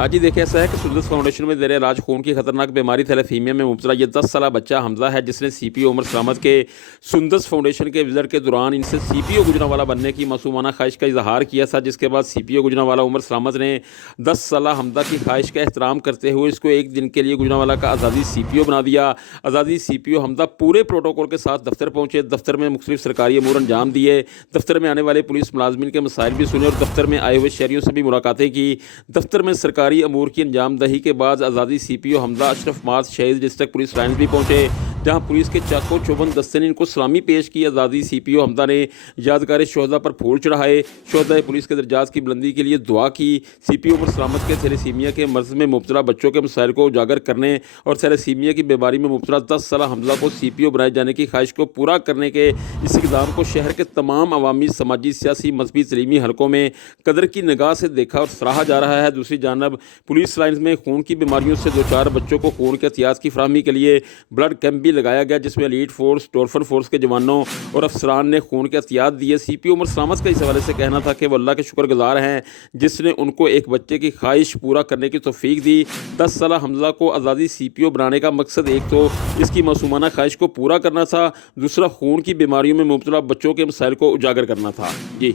हाँ जी, देखिए ऐसा है कि सुंदर फाउंडेशन में ज़ेर इलाज खून की खतरनाक बीमारी थैलेसीमिया में मुब्तला ये 10 साला बच्चा हमज़ा है, जिसने सीपीओ उमर सलामत के सुंदस फाउंडेशन के विज़िट के दौरान इनसे सीपीओ गुजरांवाला बनने की मासूमाना ख्वाहिश का इजहार किया था। जिसके बाद सीपीओ गुजरांवाला उमर सलामत ने 10 साला हमज़ा की ख्वाहिश का एहतराम करते हुए इसको एक दिन के लिए गुजरांवाला का आज़ादी सीपीओ बना दिया। आज़ादी सीपीओ हमज़ा पूरे प्रोटोकॉल के साथ दफ्तर पहुंचे। दफ्तर में मुख्तलिफ सरकारी अमूर अंजाम दिए। दफ्तर में आने वाले पुलिस मुलाजमीन के मसाइल भी सुने और दफ्तर में आए हुए शहरियों से भी मुलाकातें की। दफ्तर में सरकारी अमूर की अंजामदही के बाद आज़ादी सीपीओ हमज़ा अशरफ माज शहीद डिस्ट्रिक्ट पुलिस लाइन्स भी पहुंचे, जहां पुलिस के चाको चौबंद दस्ते ने इनको सलामी पेश की। आज़ादी सीपीओ हमज़ा ने यादगार शोहदा पर फूल चढ़ाए, शोहदा पुलिस के दर्जात की बुलंदी के लिए दुआ की। सीपीओ उमर सलामत के थैलेसीमिया के मर्ज में मुब्तला बच्चों के मसाइल को उजागर करने और थैलेसीमिया की बीमारी में मुब्तला 10 साला हमज़ा को सीपीओ बनाए जाने की ख्वाहिश को पूरा करने के इस इक़दाम को शहर के तमाम अवामी, समाजी, सियासी, मजहबी, तलीमी हलकों में कदर की निगाह से देखा और सराहा जा रहा है। दूसरी जानब पुलिस लाइन्स में खून की बीमारियों से दो चार बच्चों को खून के एहतियात की फराहमी के लिए ब्लड कैंप भी लगाया गया, जिसमें एलीट फोर्स, टोरफन फोर्स के जवानों और अफसरान ने खून के एहतियात दिए। सीपीओ उमर सलामत का इस हवाले से कहना था कि वो अल्लाह के शुक्रगुजार हैं जिसने उनको एक बच्चे की ख्वाहिश पूरा करने की तौफीक दी। 10 साला हमज़ा को आज़ादी सीपीओ बनाने का मकसद एक तो इसकी मासूमाना ख्वाहिश को पूरा करना था, दूसरा खून की बीमारियों में मुब्तला बच्चों के मसाइल को उजागर करना था। जी।